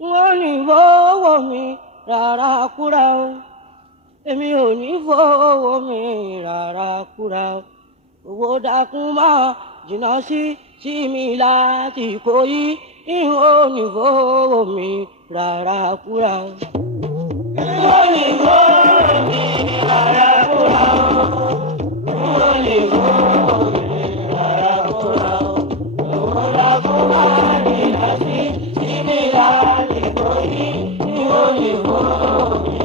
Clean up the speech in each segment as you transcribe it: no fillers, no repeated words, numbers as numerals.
wọ́n ní fowó mi rárá kúra o èmi ò ní fowó mi rárá kúra o owó dákun máa jìnnà sí mi láti Ìkòyí ìhò ní fowó mi rárá kúra o. ìhò ní fowó mi rárá kúra o. ìhò ní fowó mi rárá kúra o. owó dákun máa jìnnà sí mi láti Ìkòyí ìhò ní fowó mi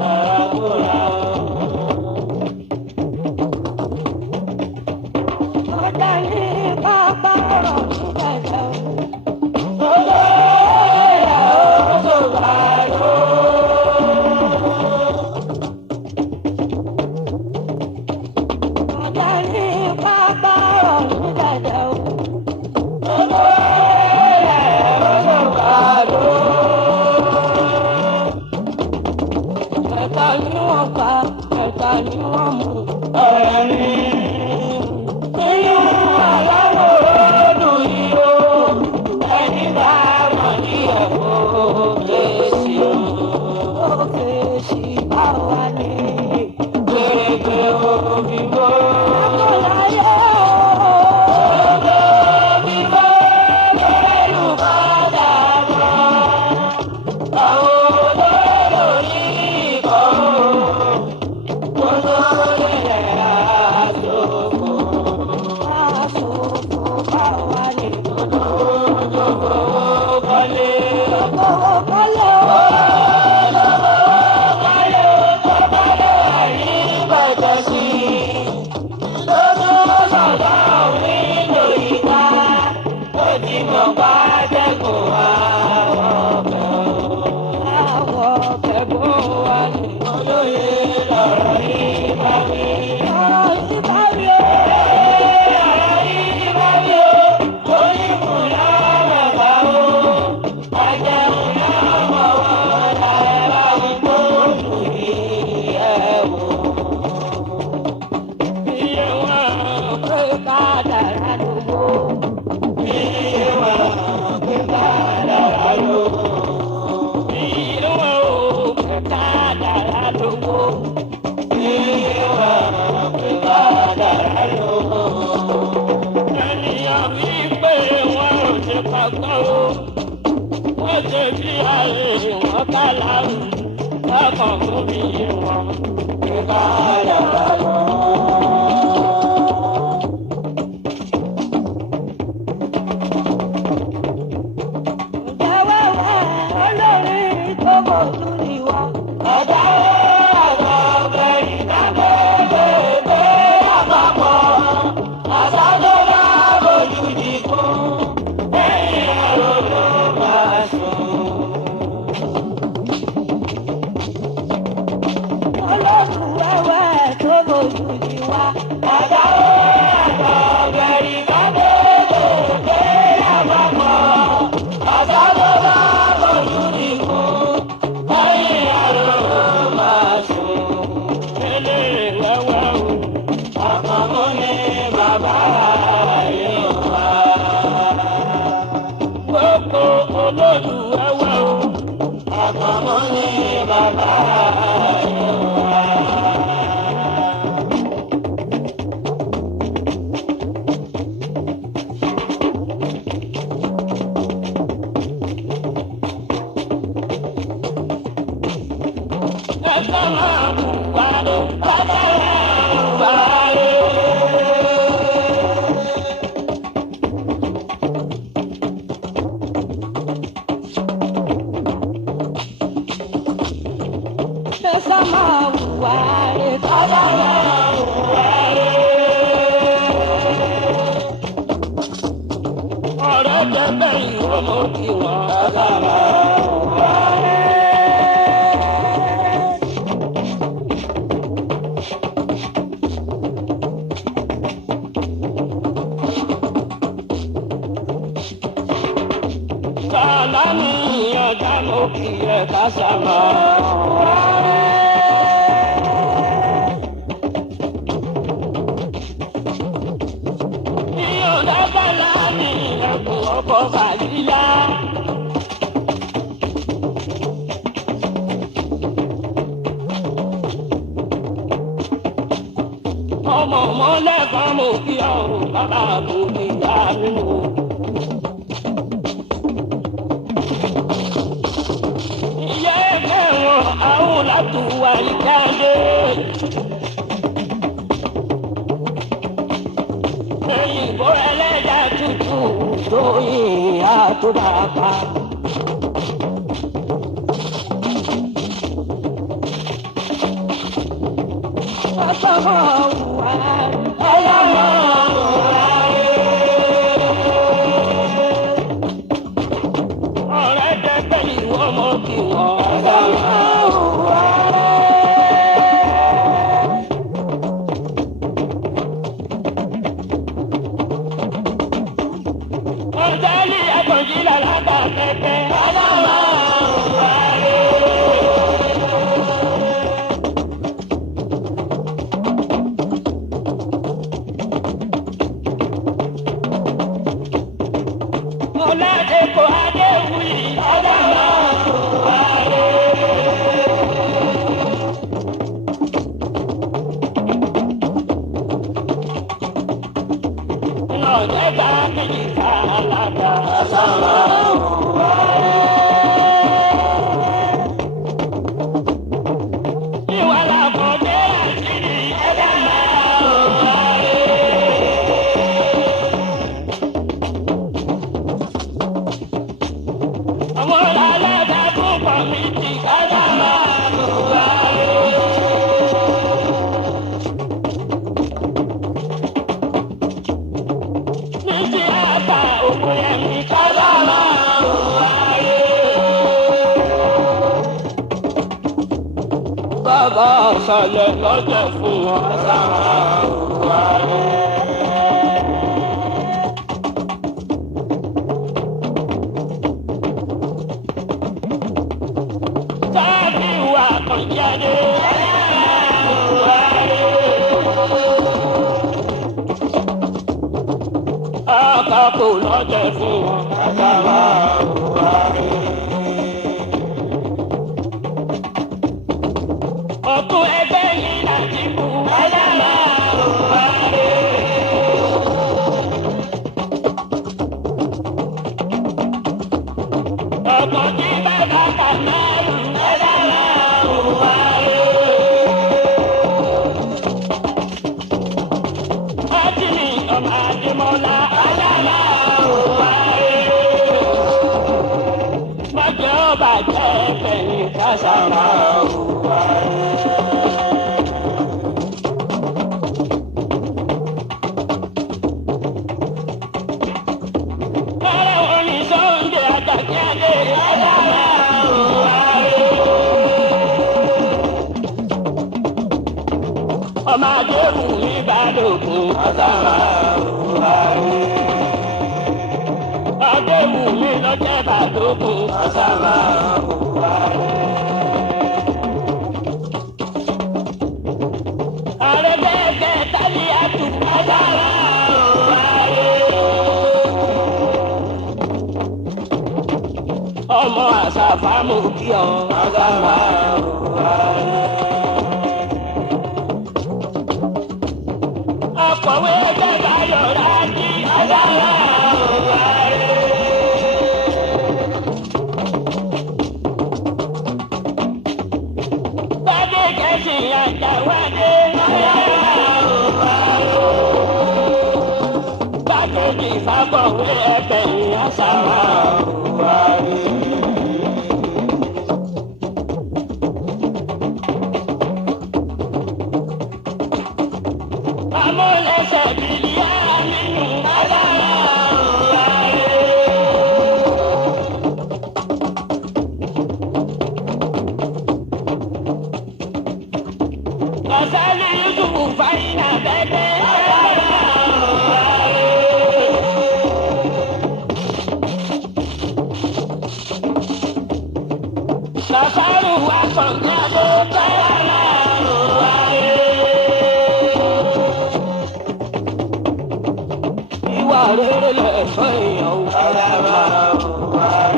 rárá kúra o. ọjà ní pápá ọ̀rọ̀ nígbàjá o. Ọjọ́ ìyàwó tó bá yọ. Ọjà ní pápá ọ̀rọ̀ nígbàjá o. Ọjọ́ ìyàwó tó bá yọ. Ẹ̀ka ni wọ́n pa, ẹ̀ka ni wọ́n mú. Ọ̀rẹ́ mi. ọmọ lẹ́kọ̀ọ́ mo kí ọ̀run bàbá kò ní yá nínú. ìyá ẹgbẹ́ wọn àwọn látùwà ìjáde. òyìnbó ẹlẹ́jà tútù tó yìn àtúbàbà. ọlọ́mọ wà ọlọ́mọ wà ọ̀rẹ́ dẹ́gbẹ́ ìwọ mọ́ kí wọ́n ọlọ́mọ wà. ọ̀dẹ́lì ẹ̀gbọ̀njì làlábà pẹ́pẹ́ ọlọ́mọ wà. Ọládẹ́kọ̀ Adéwuyì ọlọ́mọ wàlé. Ọ̀dẹ́gbà kìlìkà alága ọlọ́mọ wàlé. Ìwà làbọ̀dé àṣírí ọlọ́mọ wàlé. Àwọn alága fún kọ̀mìtì ọlọ́mọ wàlé. Níbi àbá òkú ẹ̀mí ọlọ́mọ wàlé. Bàbá ọ̀sàlẹ̀ lọ́jọ́ fún wọn ọlọ́mọ wàlé. Jáde àkàkò lọ́jọ́ fún wọn àgbàrá òwúrọ̀. ọ̀tún ẹgbẹ́ yìí láti kú àgbàrá òwúrọ̀. ọ̀gbọ̀n tí bàbá kà náà lù àgbàrá òwúrọ̀. Ọtí ọmọ Adémọ́lá alára òwúrọ̀. Mọ́jọ́ bàjẹ́ fẹ̀yìn kására òwúrọ̀. Ọ̀rẹ́ wọn ní Sunday Àjàkíadé alára òwúrọ̀. Ọmọ agbóhùn ní Balógun ọ̀sára òwúrọ̀. Adéhùn mi lọ́jọ́ Balógun ọ̀sára òwúrọ̀. Àrẹ́gbẹ́gbẹ́ Tálíàtù ọ̀sára òwúrọ̀. Ọmọ Àṣàfà mo kí ọ ọ̀sára òwúrọ̀. Ọ̀pọ̀wé jẹ́gbà yọ̀rá ní ọ̀sára òwúrọ̀. Bádé kẹ́sì Àjàwádé ọ̀sára òwúrọ̀. Bádé kì í fàgbọ̀wé ẹgbẹ̀yìn ọ̀sára òwúrọ̀. Amúlẹ̀sẹ̀ bìlíà nínú ọ̀sára òwúrọ̀. Ọ̀sálí Yúsùfù Fáyínà bẹ́ẹ̀ ọ̀sára òwúrọ̀. Làfàrù wà kàn ní àbò ọ̀sára òwúrọ̀. Ìwà rere lẹ̀ṣọ́ èèyàn ọ̀sára òwúrọ̀.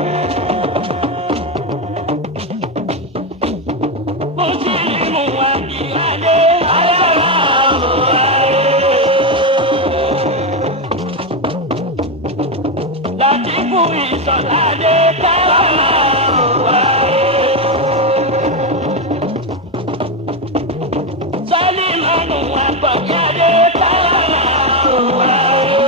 Mo ti mú Àjíadé. ládé táwọn wáyé. Sálímánù àgbọ̀jáde táwọn wáyé.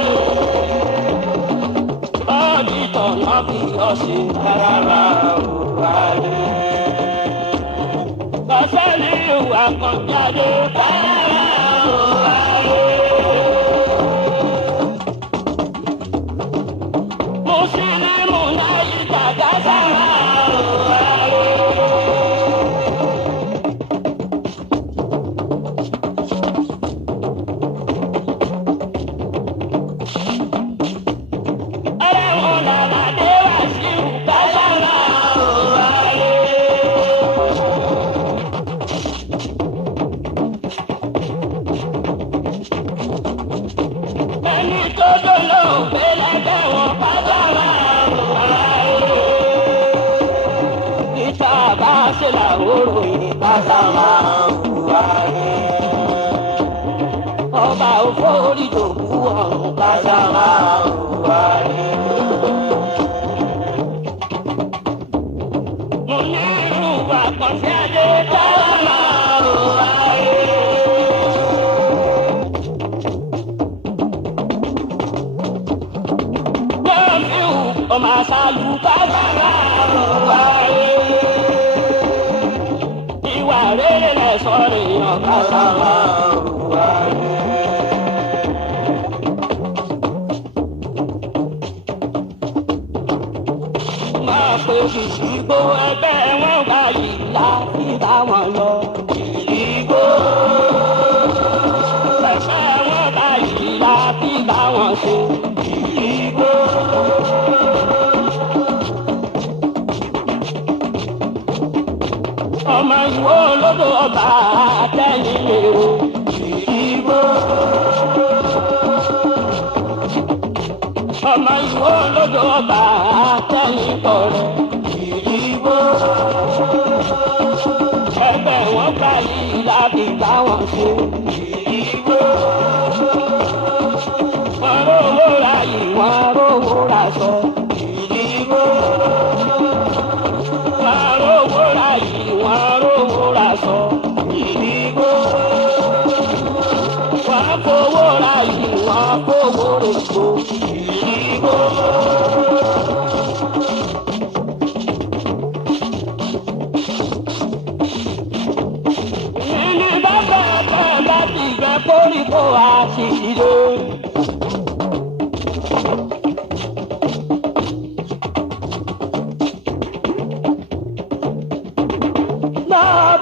Bọ́ọ̀dì tọ̀nà bí ọ̀sìn rárá wáyé. Bọ́sẹ̀lì àgbọ̀jáde táwọn wáyé. Mùsùlùmí náà yí tàgá sára wáyé. Ẹlẹ́wọ̀n làbàdé wá sí ìgbàlára wáyé. Ẹni tó dolo gbé lẹ́gbẹ́ wọn pátára wáyé. Ìta bá ṣe làwòrò yìí pátára wáyé. Ọba òfòrí dòkú ọ̀run pátára wáyé. Mo ní irú àkànṣe adé tára wáyé. Ọmọ àṣàlù kására wáyé. Ìwà rere lẹ̀ṣọ́ èèyàn kására wáyé. Máa pe ìdìgbò ẹgbẹ́ wọn gbà yìí láti bá wọn lọ. Ìdìgbò ẹgbẹ́ wọn gbà yìí láti bá wọn ṣe. Ìdìgbò. Ọmọ ìwọ olódò ọba àtẹ̀yìn èrò ìdìbò. Ọmọ ìwọ olódò ọba àtẹ̀yìn kọ̀rọ̀ ìdìbò. Ẹgbẹ́ wọn gbà yìí láti bá wọn ṣe ìdìbò. Wọ́n rówó ra yìí, wọ́n rówó ra sọ ìdìbò. Wọ́n rówó ra yìí, wọ́n rówó ra sọ ìdìbò. Wọ́n fowó ra yìí, wọ́n fowó rè so ìdìbò. Ìní bàbá kan láti gbẹ koríko àṣìṣe.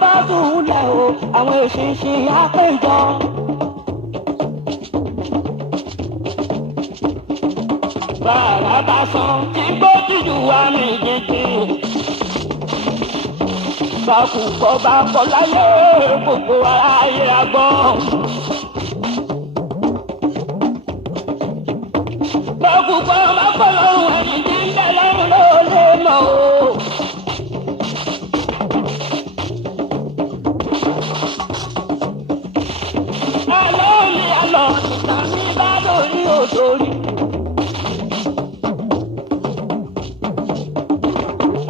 Bá tún lẹ̀ o, àwọn òṣìṣẹ́ àpéjọ. Bàrà bá san tí gbójújú wa ní jíjí. Bákùkọ bá kọ láyé gbogbo aráyé agbọ́n. Bákùkọ bá kọ lọ́rùn ẹ̀yìn tí ń bẹ̀ lọ́rùn ló lè mọ̀ o. Àlọ́ ìtàn mi bá lórí òdòrí.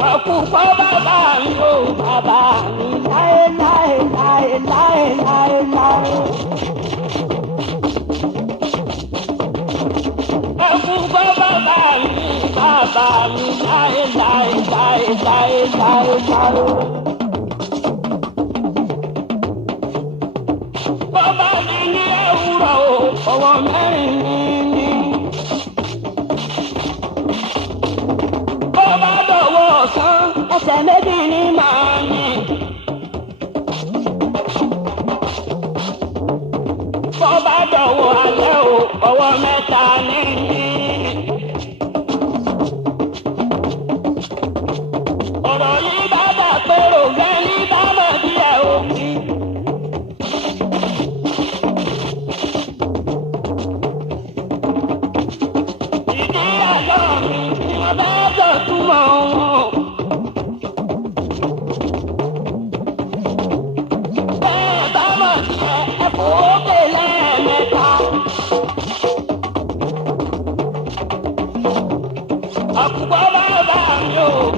Àkùkọ bàbá mi ò bàbá mi láéláé láéláé láéláé. Àkùkọ bàbá mi láéláé láéláé láéláé. Bàbá mi ní ewúrọ̀ o, ọwọ́ mẹ́rin ní. Bàbá dọ̀wọ́ ọ̀sán, ẹsẹ̀ méjì ní màá ní. Bàbá dọ̀wọ́ alẹ́ o, ọwọ́ mẹ́ta ní. Ọ̀rọ̀ yìí bá dà pérò gẹ́lí bá mọ̀ díẹ̀ òkì. Ìdí àlọ́ mi ni wọ́n bá dọ̀ túmọ̀ wọn.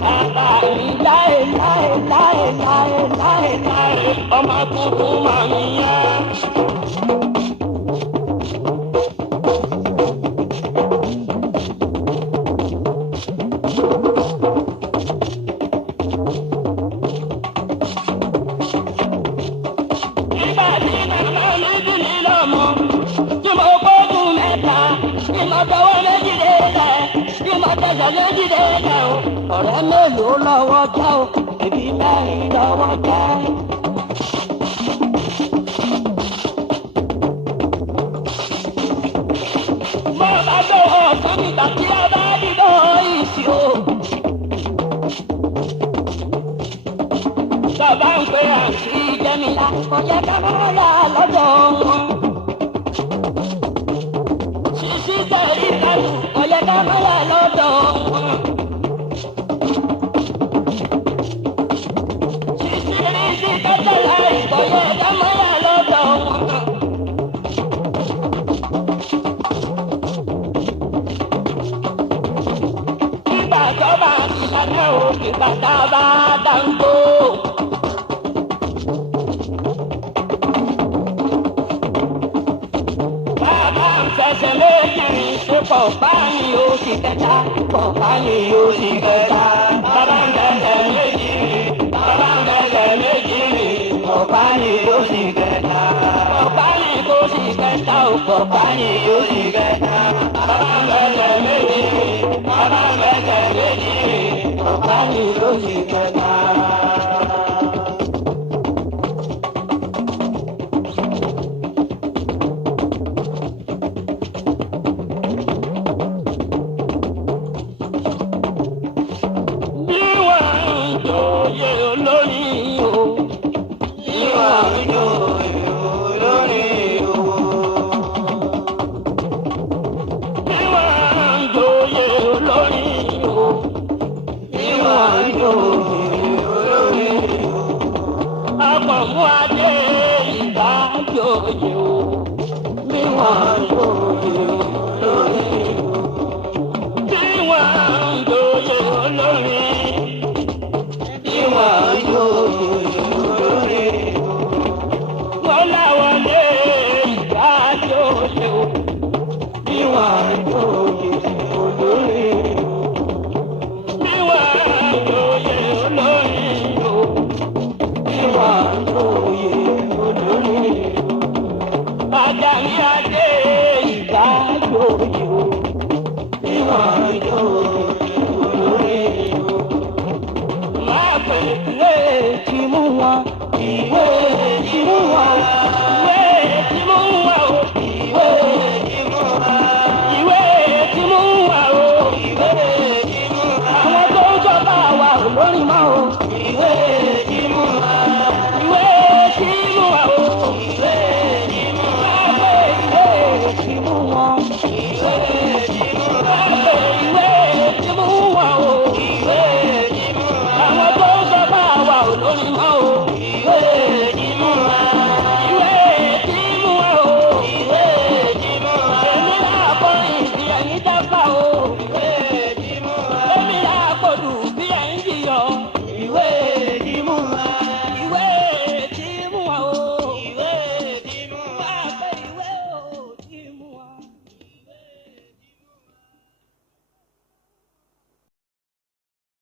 bàbá mi láéláé ọmọ tuntun mà nìyẹn. Nígbà tí màmá mi bí mi lọ́mọ tí mo gbógun mẹ́ta tí mo tọwọ́ méjì dé lẹ̀ tí mo tẹsẹ̀ méjì dé lẹ̀ o ọ̀rẹ́ mélòó lọ́wọ́ já o ẹbí mẹ́rin lọ́wọ́ já. Mo bá tó ọ̀sán mi tàbí ọba dídọ̀ ìsì o. Bàbá ń pe àǹtí Jẹ́mílà ọ̀yẹ́ ká máa yà lọ́dọ̀ wọn. Sísí sọ̀rí kálù ọ̀yẹ́ ká máa yà lọ́dọ̀ wọn. Sísí rí sí kẹ́tẹ́lá ìkọ̀yẹ́ ká máa yà lọ́dọ̀ wọn. Ìgbà tó bá ti dáná o, ìgbà tá a bá dáńgó. Fẹsẹ̀ méjì ṣe pọ̀pá ni ó sì kẹta, pọ̀pá ni ó sì kẹta. Bàbá ń fẹsẹ̀ méjì, bàbá ń fẹsẹ̀ méjì, pọ̀pá ni ó sì kẹta. Pọ̀pá ni ó sì kẹta, pọ̀pá ni ó sì kẹta. Bàbá ń fẹsẹ̀ méjì, bàbá ń fẹsẹ̀ méjì, pọ̀pá ni ó sì kẹta. Olórin